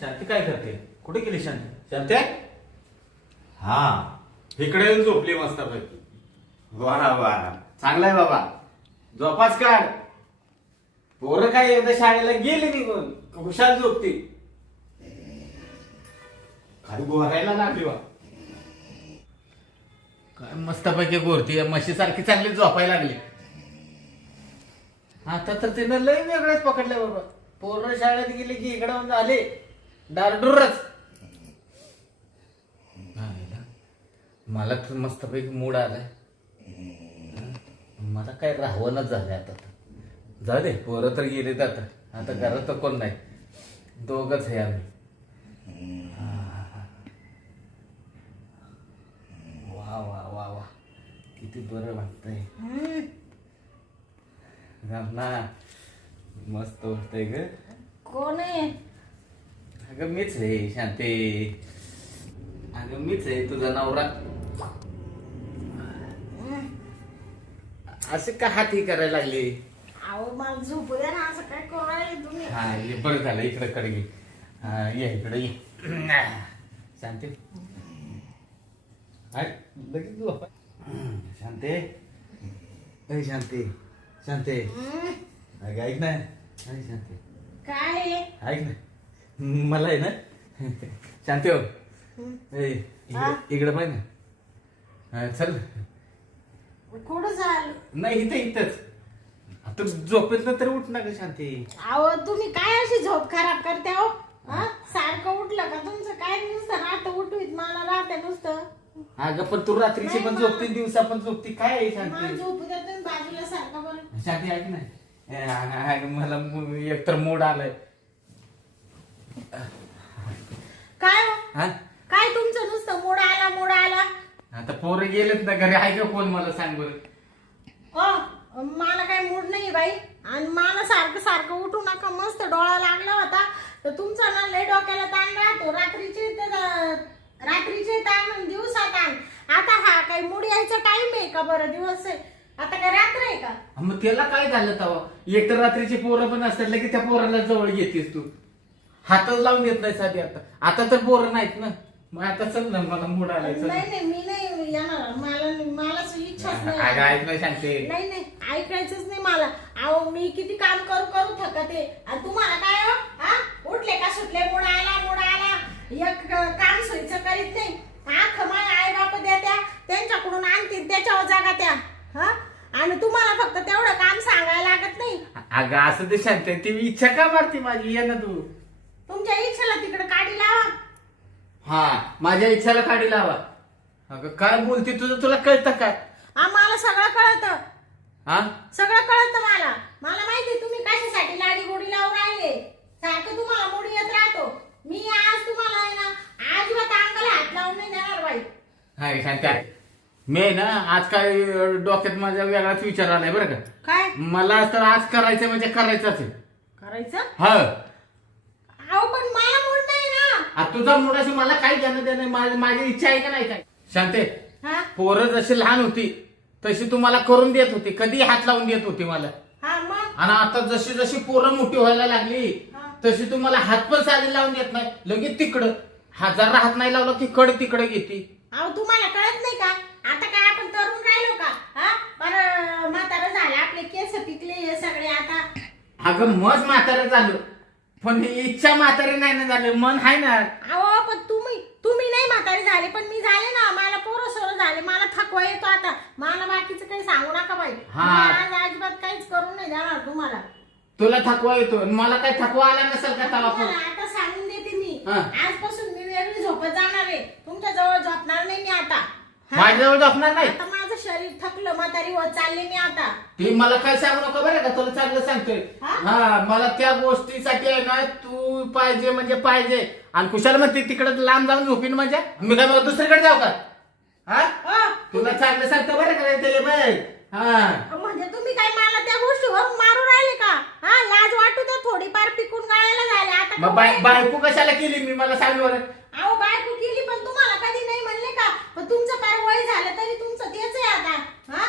शांती काय करते? कुठे गेली शांती? शांती हा इकडे येऊन झोपली मस्तपैकी. वा वा चांगलाय बाबा. झोपाच काढ. पोरं काय एकदा शाळेला गेली निघून हुशार झोपती. खाली गोरायला लागली बा. काय मस्तपैकी गोरती म्हशी सारखी चांगली झोपायला लागली. आता तर तिनं लय वेगळंच पकडलंय बाबा. पोरं शाळेत गेली की इकडं आले डारडुरच. मला तर मस्तपैकी मूड आलाय. मला काय राहवणच झालंय आता. जाऊ दे पोरं तर गेलीत आता. आता घरात तर कोण नाही. दोघच आहे आम्ही. वा वा वा वा किती बरं वाटतंय. ना मस्त वाटतंय ग. कोण आहे? अगं मीच आहे शांती. अगं मीच आहे तुझा नवरा. असे का हाती करायला लागली? अहो मला झोपू द्या ना. असं काय करू राहिले तुम्ही? हा ये बरं झालं इकडे कडे घे. हा ये इकडे ये शांती. लगेच झोप. शांती ए शांती शांती अगं ऐक ना. शांती काय आहे? ऐक ना मला आहे ना शांती हो इकडे पाहिजे ना. चल कुठं झालं? नाही इथं इथंच. आता झोपेतलं तरी उठ ना ग शांती. अहो तुम्ही काय अशी झोप खराब करते हो? सारखं उठलं का तुमचं काय नुसतं राहतं उठवीत मला राहते नुसतं. अगं पण तू रात्रीची पण झोपते दिवसा पण झोपते काय आहे मला शांती? झोपू द्या तुम्ही बाजूला सारखं बरं. शांती ऐक ना. मला एकतर मूड आलाय. काय हो? हा काय तुमचं नुसतं मोड आला मोड आला? आता पोरं गेलेत ना घरी. आहे का कोण मला सांग बरं. मला काय मूड नाही बाई. आणि मला सारखं सारखं उठू नका. मस्त डोळा लागला होता तर तुमचा ना लय डोक्याला ताण राहतो. रात्रीचे ताण आणि दिवसा ताण. आता हा काही मूड यायचा टाइम आहे का? बरं दिवस आहे आता काय रात्र आहे का? मग त्याला काय झालं तवा? एक तर रात्रीची पोरं पण असतात की त्या पोराला जवळ घेतेस तू. हातच लावून देत नाही साधी. आता तर पोरं नाहीत ना. मग आता चल ना मला मूड आलाय. नाही मी नाही येणार. मला इच्छाच नाही. ऐक ना शांती. नाही ऐकायचंच नाही मला. अहो मी किती काम करू करू थकते आणि तुम्हाला काय हो? हा उठले का सुटले मूड आला. एक काम सोयीचं करीत नाही. खमाय आई बाप द्या त्यांच्याकडून आणतील त्याच्यावर जागा त्या. हा आणि तुम्हाला फक्त तेवढं काम सांगायला लागत नाही. अगं असं ते शांती ती इच्छा का मारती माझी? ये ना तू. तुमच्या इच्छेला तिकडे काढी लावा. हा माझ्या इच्छाला काढी लावा. अगं काय बोलते तुझं तुला कळतं काय? मला सगळं कळतं. हा सगळं कळतं मला. मला माहिती तुम्ही कशासाठी लाडी गोडी लावून राहिले. सारखं तुम्हाला मूड येत राहतो. मी आज तुम्हाला आहे ना अजिबात अंगाला हात लावून नाही देणार बाई. हाय शांती मी ना आज काय डोक्यात माझ्या वेगळाच विचार आलाय बरं का. काय मला तर आज करायचं म्हणजे करायचंच आहे. करायचं? हा अहो पण मला मूड नाही ना. तुझा मुलाशी मला काही घेणं देणं माझी इच्छा आहे का नाही काय? शांते हा पोरं जशी लहान होती तशी तू मला करून देत होती. कधी हात लावून देत होती मला. हा मग आणि आता जशी जशी पोरं मोठी व्हायला लागली हा. तशी तू मला हात पण साधी लावून देत नाही. लगेच तिकडं हजार हात नाही लावला की कड तिकडे घेते. अहो तुम्हाला कळत नाही का? आता काय आपण तरुण राहिलो का? हा बरं म्हातारं झालं आपले केस पिकले हे सगळे आता. अगं मज म्हातारं झालं पण इच्छा म्हातारी नाही ना झाले. मन आहे ना. अहो पण तुम्ही नाही म्हातारे झाले पण मी झाले ना. मला पोरं सोरं झाले. मला थकवा येतो आता. मला बाकीचं काही सांगू नका बाई. हा. मी आज अजिबात काहीच करून नाही देणार तुम्हाला. तुला थकवा येतो मला काय थकवा आला नसेल का तवा पण. तुम्हाला आता सांगून देते मी. हा. आजपासून मी वेगळी झोपत जाणार आहे. तुमच्या जवळ झोपणार नाही मी आता. हा? माझ्याजवळ झोपणार नाही. आता माझं शरीर थकलं. म्हातारी होत चालले मी आता. ते मला काय सांगू नका बरं का. तुला चांगलं सांगतोय. हा? हा मला त्या गोष्टीसाठी आहे ना तू पाहिजे म्हणजे पाहिजे. आणि कुशाला म्हणते तिकडे लांब जाऊन झोपीन म्हणजे मी काय मला दुसरीकडे जाऊ का? हा तुला चांगलं सांगतो बरं का ते बघ. हा म्हणजे तुम्ही काय मला त्या गोष्टीवर मारू राहिले का? हा लाज वाटू द्या थोडीफार. पिकून गाळायला झाले आता. मग बायको कशाला केली मी मला सांग बरं. अहो बायको केली पण तुम्हाला कधी नाही म्हणले का? पण तुमचं फार वय झालं तरी तुमचं तेच आहे आता. हा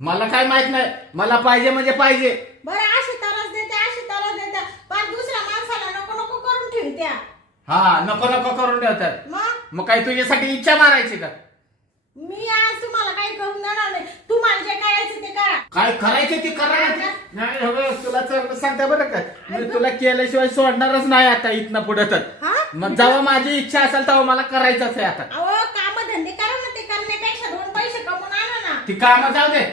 मला काय माहित नाही. मला पाहिजे म्हणजे पाहिजे. बरं अशी तरच देते. पण दुसऱ्या माणसाला नको नको करून ठेवत्या. हा नको नको करून ठेवतात. मग काय तुझ्यासाठी इच्छा मारायची का? मी आज तुम्हाला काही करून देणार नाही. तुम्हाला जे करायचं ते करा. काय करायचं ते करा. नाही हवं तुला चांगलं सांगता बरं का, मी तुला केल्याशिवाय सोडणारच नाही आता इथनं पुढे तर. मग जेव्हा माझी इच्छा असेल तेव्हा मला करायचंच आहे आता. अहो काम धंदे करा ना, ते करण्यापेक्षा 2 पैसे कमवून आणा ना. ती कामं जाऊ दे,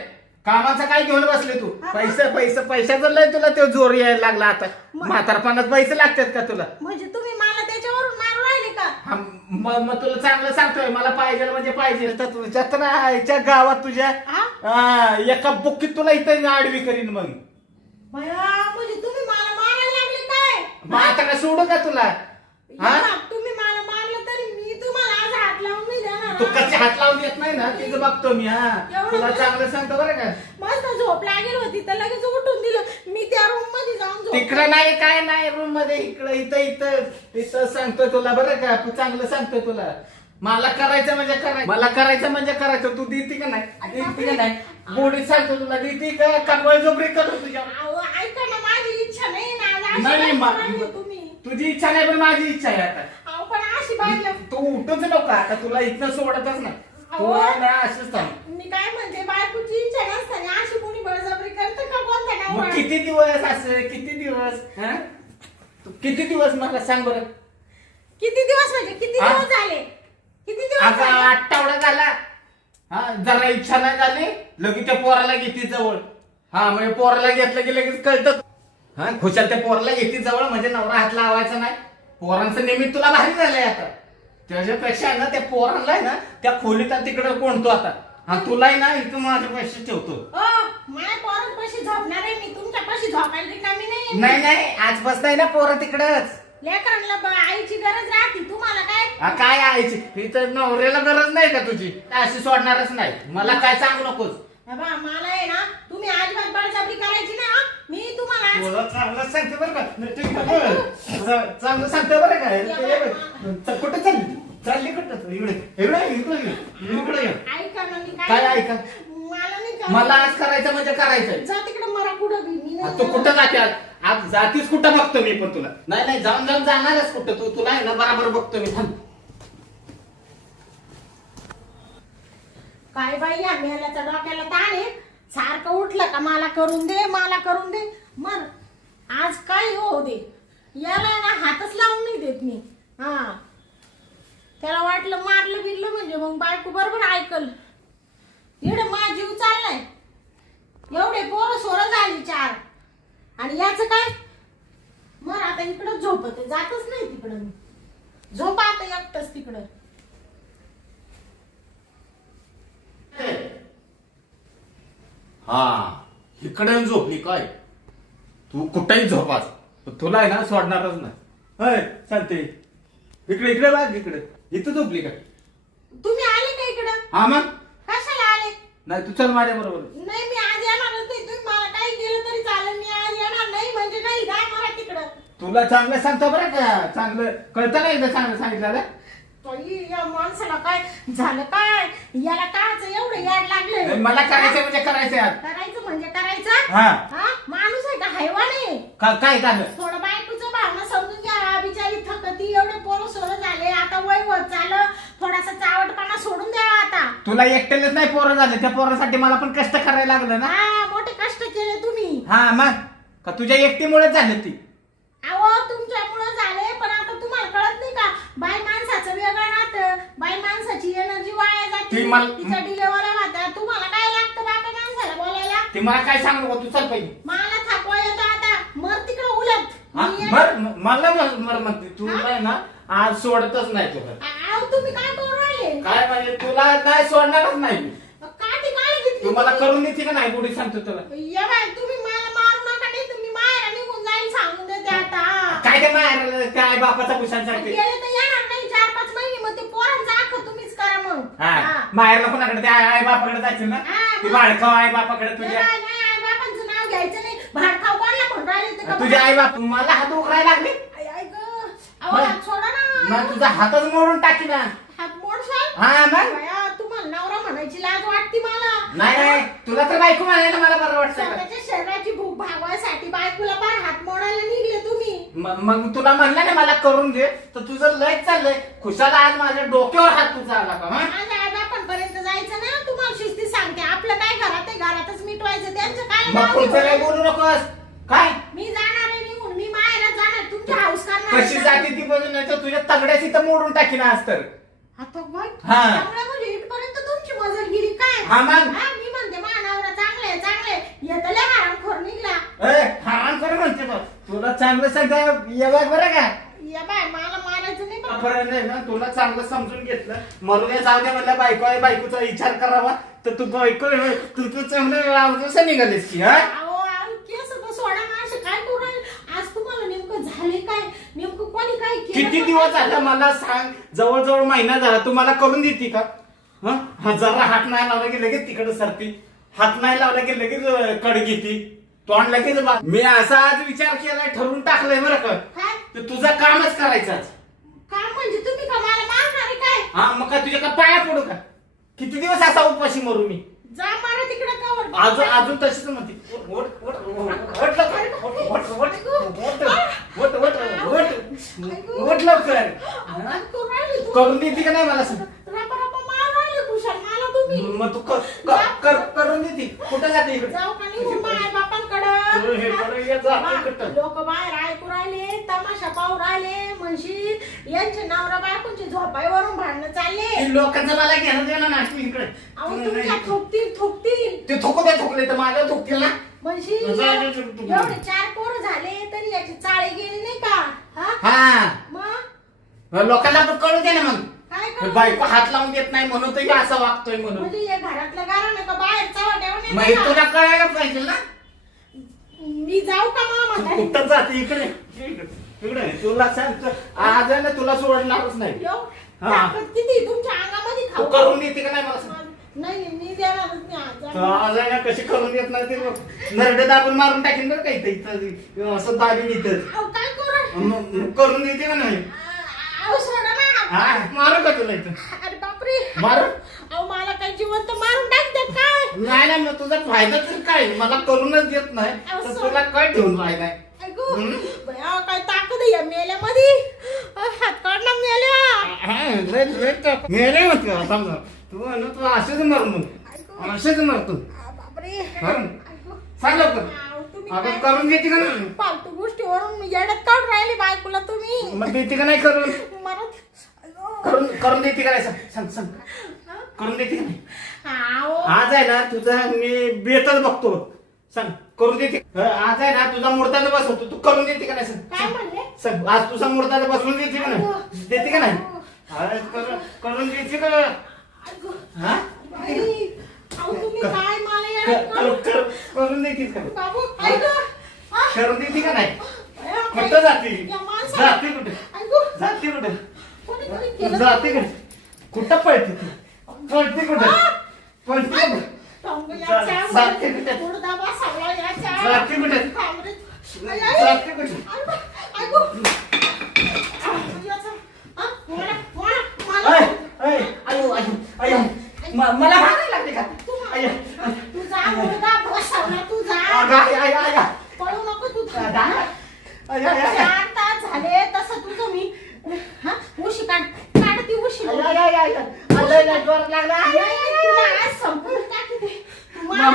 कामाचं काय घेऊन बसले तू? पैशाचं लय तुला तो जोर यायला लागला आता. म्हातारपणात पैसे लागतात का तुला? म्हणजे तुम्ही मला त्याच्यावरून मारू राहिले का? हा, मग तुला चांगलं सांगतोय, मला पाहिजे म्हणजे पाहिजे. तर तुझ्यात ना आईच्या गावात तुझ्या एका बुक्कीत तुला इथं आडवी करीन मग. म्हणजे तुम्ही मला मारायला लागले काय? मग आता काय सोडू का तुला? तुम्ही मला मारलं तरी मी तुम्हाला आज हात लावून नाही देणार. तू कशी हात लावून येत नाही ना तिचं बघतो मी. तुला चांगलं सांगतो बरं का. मस्त झोप लागेल होती तर लगेच उठून दिलं. मी त्या रूम मध्ये जाऊन झोपले. तिकडं नाही काय नाही रूम मध्ये, इकडं इथं सांगतोय तुला बरं का. तू चांगलं सांगतोय तुला. मला करायचं म्हणजे करायचं, मला करायचं म्हणजे करायचं. तू देते का नाही? देते का नाही? गोडी सांगतो तुला, देते का कानवळ जोबरी करू तुझ्या? ऐका ना, माझी इच्छा नाही ना. नाही तुम्ही तुझी इच्छा नाही पण माझी इच्छा आहे आता. पण अशी बाहेर तू उठूच नको आता, तुला इथं सोडतच नाही. तू ना असंच थांब. मी काय म्हणते, बायकोची इच्छा नसताना अशी कोणी बळजबरी करतं का? कोणत्या मग किती दिवस असं, किती दिवस? तू किती दिवस मला सांग बरं. किती दिवस म्हणजे किती दिवस झाले? किती दिवस आता झाले? आठवडा झाला. जरा इच्छा नाही झाली लगेच त्या पोराला घेते जवळ. म्हणजे पोराला घेतलं की लगेच कळतं. खुशाल त्या पोराला घेते जवळ म्हणजे नवरा हात लावायचा नाही. पोरांचं निमित्त तुला भारी झालंय आता. त्याच्यापेक्षा ना त्या पोरांना आहे ना त्या खोलीत तिकडे कोणतो आता. तुलाही ना इथं माझ्या पैसे ठेवतो. माझ्या पोरात पैसे झोपणार आहे मी. तुमच्या पैसे झोपायला रिकामी नाही. नाही आजपासून नाही ना पोरं तिकडच. लेकरांना आईची गरज राहते. तुम्हाला काय काय आईची? इथं नवऱ्याला गरज नाही का तुझी? अशी सोडणारच नाही. मला काय सांगू नकोस. मला आहे ना, तुम्ही अजिबात बळजबरी करायची ना. मी तुम्हाला चांगलं सांगते बरं का. चांगलं सांगते बरं का. कुठे चालली कुठं? इकडे ऐका ना, मी काय ऐका? मला नाही मला आज करायचं म्हणजे करायचंय. जा तिकडे मरा कुठं मी तू कुठं जाते आज जातीस कुठं बघतो मी पण तुला. नाही जाऊन जाणारच कुठं तू. तुला आहे ना बरोबर बघतो मी. थांब. काय बाई, या मेल्याच्या डोक्याला ताण आहे. सारखं उठलं का मला करून दे, मला करून दे. मर आज काय होऊ दे. याला ना हातच लावून नाही देत मी. त्याला वाटलं मारलं बिरलं म्हणजे मग बायको बरोबर ऐकल. एवढं माझा जीव चाललाय. एवढे पोरं सोरं झाली 4. आणि याच काय मर आता इकडं झोपत जातच नाही तिकडं. मी झोपा आता एकटच तिकडं. इकडे झोपली काय? तू कुठेही झोपास तुला आहे ना सोडणारच नाही. चालते इकडे बघ. इथं झोपली का? तुम्ही आले का इकडं? मग कशाला आले? नाही तू चल माझ्या बरोबर. नाही मी आज येणारच नाही. तुम्ही मला काही केलं तरी चालेल. मी आज येणार नाही म्हणजे नाही. काय मला तिकडं. तुला चांगलं सांगतो बरं का. चांगलं कळतं ना एकदा चांगलं सांगितलं. या माणसाला काय झालं काय? याला काच एवढं याड लागलं. मला करायचं म्हणजे करायचं. करायचं म्हणजे करायचं. माणूस आहे का हैवान आहे? काय झालं? थोडं बायकोचं भावना समजून घ्या. बिचारी थकती. एवढे पोरं सोरं झाले. आता वय होत चालं. थोडासा चावटपणा सोडून द्या आता. तुला एकट्यालाच नाही पोरं झाले. त्या पोरासाठी मला पण कष्ट करायला लागलं ना. मोठे कष्ट केले तुम्ही. मग का तुझ्या एकटीमुळे झाले ती? अहो तुमच्यामुळे झाले. पण आता तुम्हाला कळत नाही का? बाई माणसाचं वेगळं नातं. बाई माणसाची एनर्जी वाया जाते. तिचा डिलेव्हरी होता. तुम्हाला काय लागतं बाबा माणसाला बोलायला? ते मला काय सांगू नको. तू चल पाहिजे. मला थाकवा येतो आता. मर तिकडे उलट. मला मर म्हणते तू नाही ना आज सोडतच नाही तुला. तुम्ही काय करू राहिले? काय म्हणजे तुला नाही सोडणारच नाही. काठी काय घेतली? तू मला करून देते का नाही? गोडी सांगतो तुला. या बाई तुम्ही मला मारू नका. नाही तुम्ही माहेर निघून जाईल सांगून देते आता. काय काय माहेर काय बापाचा भूषण सांगते. गेले तर येणार नाही 4-5 महिने. मग ते पोरांचं आख तुम्हीच करा मग. माहेरला कोणाकडे त्या आई बापाकडे जायचं ना. ती भाडखाव आई बापाकडे तुझ्या. नाही आई बापांचं नाव घ्यायचं नाही. भाडखाव कोणाला म्हणून राहिले? तुझ्या आई बाप मला हात उकरायला लागले. सोडा ना. तुझा हातच मोडून टाकी ना. हात मोडशाल? मग तुम्हाला नवरा म्हणायची लाज वाटते मला. नाही तुला तर बायको म्हणायला मला बरं वाटतं. स्वतःच्या शरीराची भूक भागवायसाठी बायकोला बार हात मोडायला निघले तुम्ही. मग तुला म्हणलं ना मला करून दे, तर तुझं लय चाललंय. खुशाला आज माझ्या डोक्यावर हात तुझा आला का? माझ्या आई बापांपर्यंत जायचं ना. तुम्हाला शिस्ती सांगते, आपलं काय घरात आहे, घरातच मिटवायचं. त्यांचं काय मग नाव पुढचं काय घेऊन? बोलू नकोस. काय मी जाणार आहे निघून, मी माहेरात जाणार. तुमच्या हाऊस करणार कशी जाते ती बघून, नाही तर तुझ्या तगड्याची तर मोडून टाकीन आज तर. आता बघ, हा. त्यामुळे म्हणजे इथपर्यंत तुमची मजलगिरी काय? हा मग. मी म्हणते मानावरा चांगले चांगले येतले हरामखोर निघला. हराम कर म्हणते बघ. तुला चांगलं सांगता ये बघ बरं का. या बाय, मला मारायचं नाही बरं. बरं नाही ना, तुला चांगलं समजून घेतलं. मरू दे जाऊ दे म्हणलं, बायको आहे, बायकोचा विचार करावा. तर तू बायको तू चांगलं रावतसं निघालीस की. हा अहो, केस तर सोडा ना, असं काय करू राहिले? आज तुम्हाला नेमकं झाले काय? नेमकं कोणी काय केलं? किती दिवस झाला मला सांग. जवळजवळ महिना झाला. तू मला करून देते का? जरा हात नाही लावला की लगेच तिकडे सरती. हात नाही लावला की लगेच कड घेती. तोंड लगेच मी असा आज विचार केलाय, ठरवून टाकलंय बरं का. काय तर तुझं कामच करायचं आज. काम म्हणजे तुम्ही का मला मारणार आहे काय? हा मग काय तुझ्या का पाया पडू का? किती दिवस असा उपाशी मरू मी? जा मारा तिकडे कवर. अजून तशीच म्हणते. लवकर करून देते का नाही मला सांग. मग तू करून देते. कुठं जाते इकडे? लोक बाहेर ऐकू राहिले, तमाशा पाहू राहिले. म्हणशील यांचे नवरा बायकोचे झोपाईवरून भांडणं चालले. लोकांचं मला घेणं देणं नाही इकडे. अहो तुमच्या थोपतील. ते थोकले तर माझ्या थोकतील ना. म्हणशील एवढे 4 पोरं झाले तरी याची चाळी गेली नाही का? हा मग लोकांना पण कळू दे ना. मग काय करू? बायको हात लावून देत नाही म्हणून तर असं वागतोय म्हणून. म्हणजे या घरातलं कारण का बाहेरचा वाट्यावर मग हे तुला कळायला पाहिजे ना. मी जाऊ का मामा? कुठं जाते इकडे इकडे तुला सांगतो आज आहे ना, तुला सोडणारच नाही. ताकद किती तुमच्या अंगामध्ये तू खाऊ? करून देते का नाही मला सांग. नाही मी देणारच नाही आज. आज आहे ना कशी करून देत नाही ते नरडे दाबून मारून टाकेन बरं काही इथं असं दाबीन इथं. अहो, काय करू? मग करून देते का नाही? अहो, सोडा ना. हा मारू का तुला इथं? अरे बापरे. मारू? अहो मला काय जिवंत मारून टाकतात काय? नाही ना, मग तुझा फायदा तर काय? मला करूनच देत नाही तर तुला काय ठेवून फायदा आहे? ऐकू बया, काय ताकद आहे या मेल्यामध्ये. हात काढला मेल्या. मेले म्हणते समजा तू असेच मर मग असेच मरतो. बापरे. सांग लवकर. अहो, तुम्ही अगं काय करून देते का नाही? फालतू गोष्टीवरून येड्यात काढून राहिले बायकोला तुम्ही. मग देते का नाही करून? मरत. करून देते का नाही? सांग सांग करून देते का नाही? अहो, आज आहे ना तुझा मी बेतच बघतो. सांग करून देते. आज आहे ना तुझा मुर्ताला बसवतो. तू करून देते का नाही? काय सांग म्हणले? सांग आज तुझा मुर्ताला बसवून देते का नाही? देते का नाही? आज करून देते का? ऐकू. हा बाई, अहो, तुम्ही काय मला येड्यात काढून- करून देते का? बाबू, ऐकू. हा? करून देते का नाही? बया, कुठं काय- जाते? या माणसाला- जाते कुठे? ऐकू. जाते कुठे? कोणी केलं? जाते कुठे? कुठं पळते तू? पळते कुठे? पळते कुठे? टोंग जाते याच्या कुठे? गुडदा बसवला याच्या. जाते कुठे? थांब रे. आई, आई. जाते कुठे? ऐकू. याचं- हा? मला- ऐ, ऐ, आयो, आयो, आयो. मला मारायला लागले का? आयो. तुझा मुलगा बसवला तुझा. अगं, आय, आय, आय, आय. पळू नको तू. आय, आय, आय, आय. 4 तास झाले तसं तुझं मी. हा? उशी काढ ती उशी. आय, आय, आय, आय. आय, आय, जोरात लागला. आय, आय, आय, तुला आय. आज संपून टाकते. मला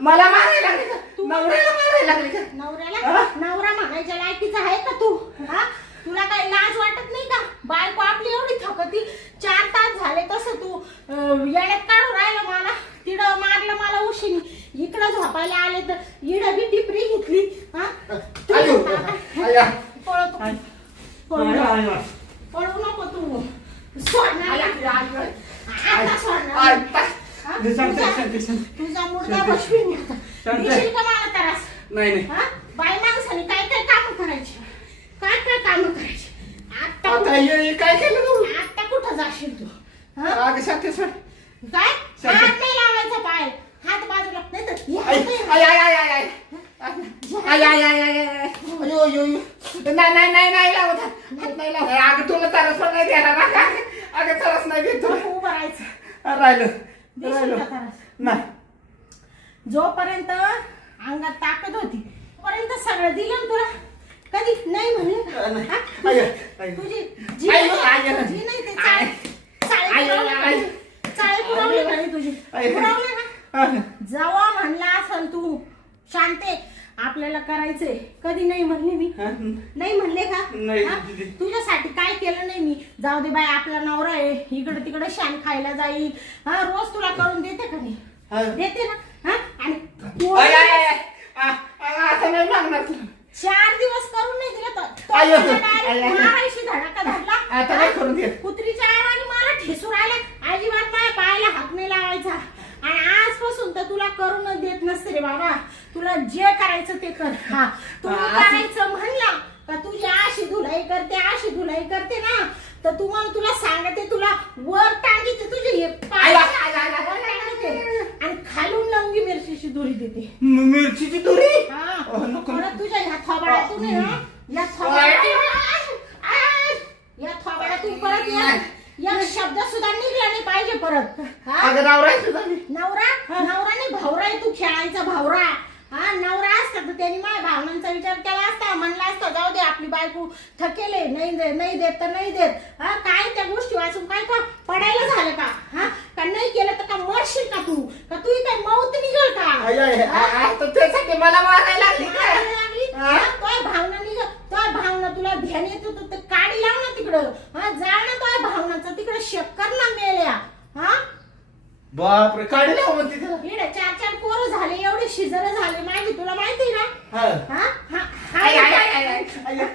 मला मारायला लागले का? नवऱ्याला मारायला लागले का? नवऱ्याला नवरा म्हणायच्या लायकीचा आहे का तू? हा? तुला काही लाज वाटत नाही का? बायको आपली एवढी थकती. 4 तास झाले तसं तू येड्यात काढून राहिलं मला. तिडं मारलं मला उशीने. इकडं झोपायला आले तर इडं बी टिपरी घेतली. हा? आयो, आय, आय. पळतो. आय, पळू आय, नको. आय, आय. पळू नको तू. सोडणार नाही. आता सोडणार आय, नाही. हा? तुझा मुलगा बसवीन मी आता. देशील का मला त्रास? नाही नाही हा? बाई माणसाने काय काय कामं करायची? काय काय कामं करायची? आता आता हे काय केलं तू? आता कुठं जाशील तू? हा? अगं शांती सोड. काय? शांत. हात नाही लावायचा पाय. हात बाजूला नाही तर हे आय, हात आहे. आय, आय, आय, आय, आय. आय, आय, आय, आय, आय. अयो, अयो, अयो. नाही नाही नाही नाही लावत हात. हात नाही लावत. अगं तुला तरस पण नाही देणार ना. अगं तरस नाही देत तुला. उभं राहायचं. राहिलं देशील का त्रास? नाही. जोपर्यंत अंगात ताकद होती तोपर्यंत सगळं दिलं ना तुला. कधी नाही म्हणले का? नाही. हा? I, I. तुझी जी आय, आय, आय. जी नाही ते आय. आय, आय, आय. चाळे पुरवले का नाही तुझी आय. पुरवले का हा. जेव्हा म्हणला असल तू शांते आपल्याला करायचंय कधी नाही म्हणले मी हा. नाही म्हणले का नाही. हा? तुझ्यासाठी काय केलं नाही मी जाऊ दे बाय आपला नवरा आहे इकडे तिकडे शान खायला जाईल हा रोज तुला करून देते का नाही हा. देते ना हा आणि आय, आय, आय, आय. आता नाही मागणार तुला. 4 दिवस करून नाही दिलं तर आय, आय, direct आय, आय. मारायशी धडाका धरला आता काय करून दे. कुत्रीच्या आवाने मला ठेसू राहिला अजिबात माझ्या पायाला हात नाही लावायचा आणि आजपासून तर तुला करूनच देत नसते रे बाबा तुला जे करायचं ते कर हा तू करायचं म्हणला का तुझी अशी धुलाई करते ना तर तुम्हाला तुला सांगते तुला वर टांगीचे तुझे हे पाय वर टांगते आणि खालून लंगी मिरचीची दोरी देते मिरचीची दोरी हा नको. परत तुझ्या ह्या थोबाड्यातून आहे ना या थोबाड्यातून परत या शब्द सुद्धा निघला नाही पाहिजे परत हा अगं नवरा आहे तुझा मी. नवराने भावरा आहे तू खेळायचा भावरा हा नवरा असता तर त्यांनी माझ्या भावनांचा विचार केला असता म्हणला असता जाऊ दे आपली बायको थकेले नाही देत तर नाही देत हा काय त्या गोष्टी वाचून काय का पडायला झालं का हा का नाही केलं तर का मरशील का तू काय मौत निघल का आय, आय, आय, आता त्यासाठी मला मारायला लागली काय? हा? तोय भावना तुला ध्यान येत होतं तर काडी लाव ना तिकडं हा जा ना तोय भावनाचा तिकडं शक्कर ना मेल्या हा बापरे काढले हो म्हणते त्याला. इकडे 4 पोरं झाले एवढे शिजर झाले माझी तुला माहिती ना हा. हा हा आय, आय, आय, आय, आय.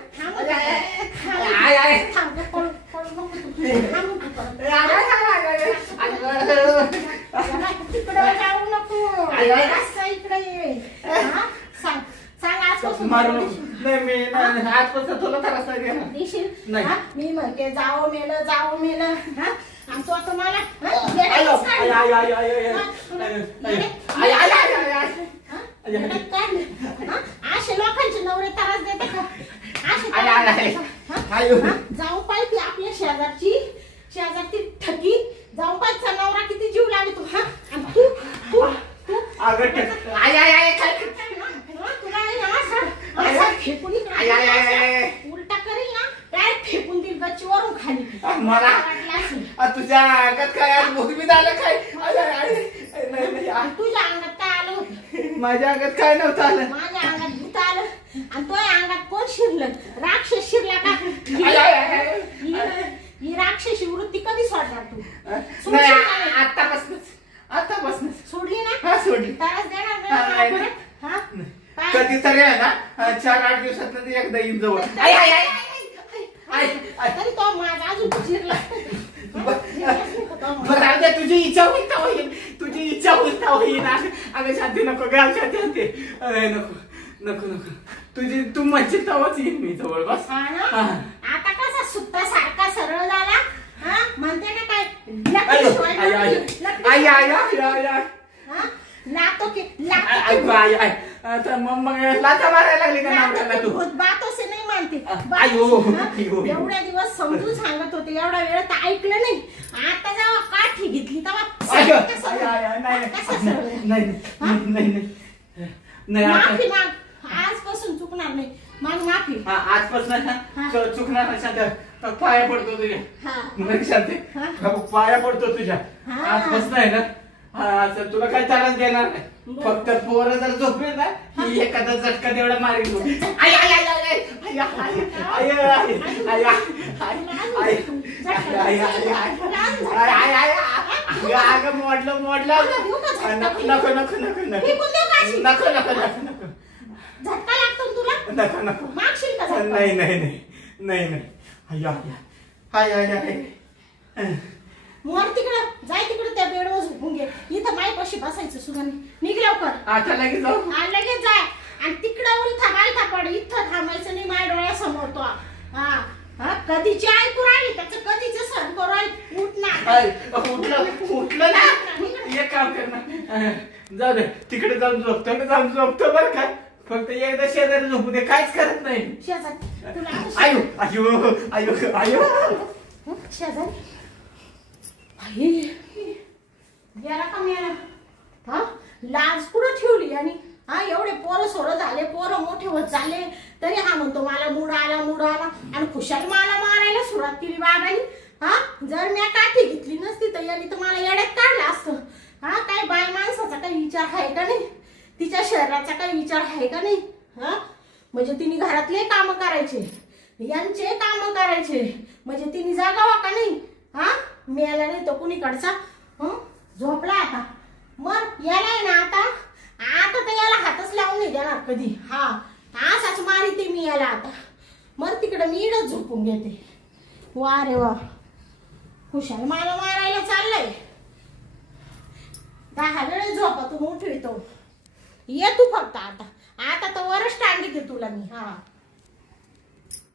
आय, आय. तिकडे जाऊ नको आय, आय. असं इकडे ये हा? सांग आजपासून मारू नको. नाही मी नाही, आजपासून तुला त्रास नाही देणार. देशील नाही. हा? मी म्हणते जाओ मेलं हा आणि तो आता मला हा? आय, येड्यातच आय, काढलं. आय, आय, आय, आय, आय. हा? तुला आय, आय, आय, आय, आय. हा? येड्यात काढलं. हा? असे लोकांचे नवरे त्रास देते का असे आय, आय, आय. हा? आय, हा? जाऊ पाहिजे आपल्या शेजारची ठकी जाऊ पाहिजे नवरा किती जीव लागतो हा आणि तू अगं आय, आय, आय, काय? तुला असं फेकून आय, आय, आय, आय. उलटा करेल ना डायरेक्ट फेकून देईल गच्चीवरून खाली मला वाटलं असेल. तुझ्या अंगात काय आज भूक बी झालं काय आय, आय, आय. नाही नाही आणि तुझ्या अंगात काय आलं होतं माझ्या अंगात काय नव्हतं आलं. माझ्या अंगात भूत आलं आणि तुझ्या अंगात कोण शिरलं राक्षस शिरला का आय, आय, आय, आय. ही राक्षसी वृत्ती कधी सोडणार तू नाही आतापासूनच सोडली ना हा सोडली. त्रास देणार हा, नाही नाही. परत? हा? काय? कधी तरी आहे ना 4-8 दिवसात एकदा येईन जवळ. आय, आय, आय, आय, आय. तरी तो माझा अजून शिरला बरं राहू दे, तुझी इच्छा होईल तेव्हा येईन. तुझी इच्छा होईल तेव्हा येईन. अगं शांती नको गाव शांती होते. नको नको नको तू म्हणशील तेव्हाच येईन मी जवळ बस. हा ना? हा. आता कसा सुट्टा सारखा सरळ झाला हा म्हणते ना काय आयो, लकडी शिवाय आय, आय, लकडी. आय, आय, आय, आय, आय. हा? लातो की आय, आय. आता मग लाथा मारायला लागली का नवऱ्याला तू? बातों से नाही मानते आयो, हा? आयो. एवढ्या दिवस समजून सांगत होते एवढा वेळ तर ऐकलं नाही आता जेव्हा काठी घेतली तेव्हा आय, कसं आय, आय, आय, नाही, कसं नाही, सरळ? नाही, हा? नाही, नाही, नाही, आता- माफी माग आजपासून चुकणार नाही माग माफी हा, आजपासून हा. ना चुकणार नाही शांत. पाया पडतो तुझ्या हा नाही शांती. हा. पाया पडतो तुझ्या हा. आजपासून आहे ना असं तुला काही त्रास देणार नाही. बरं. फक्त पोरं जर झोपले ना की एखादा झटका तेवढा मारेल तू. आय, आय, आय, आय, आय, आय, आय, आय, आय, आय, आय, आय, आय, आय, आय, आय, अगं मोडलं नको नको नको नको नको फेकून देऊ का अशी? नको नको नको नको झटका लागतो ना तुला नको नको मागशील का झटका? नाही नाही नाही नाही नाही आय, आय, आय, आय, आय. मर तिकडं जाय तिकडं त्या बेडवर झोपून घे इथं माईपाशी बसायचं सुगंधी निघ लवकर आता लगेच जाऊ. हा लगेच जाय आणि तिकडं उलथा पड इथं थांबायचं नाही माझ्या डोळ्यासमोर तो हा हा कधीची ऐकू राहिली त्याचं कधीच सण करू राहिली उठ ना आय, उठलं ना एक काम कर ना जाऊ दे तिकडे जाऊन झोपतो बरं का फक्त एकदा शेजारी झोपू दे काहीच करत नाही. शेजारी तुला आता आयो आयो आयो आयो शेजारी आई गेला का मेला हा लाज कुठं ठेवली आणि हा एवढे पोरं सोरं झाले, पोरं मोठे होत झाले, तरी हा म्हणतो मला मूड आला मूड आला, आणि खुशाल मला मारायला सुरुवात केली बाबांनी. हा जर मी काठी घेतली नसती तर यांनी तर मला येड्यात काढलं असतं. हा काय बाय माणसाचा काही विचार आहे का नाही, तिच्या शरीराचा काही विचार आहे का नाही. हा म्हणजे तिने घरातले काम करायचे, यांचे काम करायचे, म्हणजे तिने जागावा का नाही. हा मेला नाही तो कुणीकडचा. झोपला आता. मग याला आहे ना आता आता तर याला हातच लावून नाही देणार कधी. हा असाच मारिते मी याला आता. मग तिकडे मी इडच झोपून घेते. वा रे वा, खुशाल मला मारायला चाललंय. 10 वेळेस झोपातून उठवितो. ये तू फक्त आता. आता तर वरच टांगीते तुला मी. हा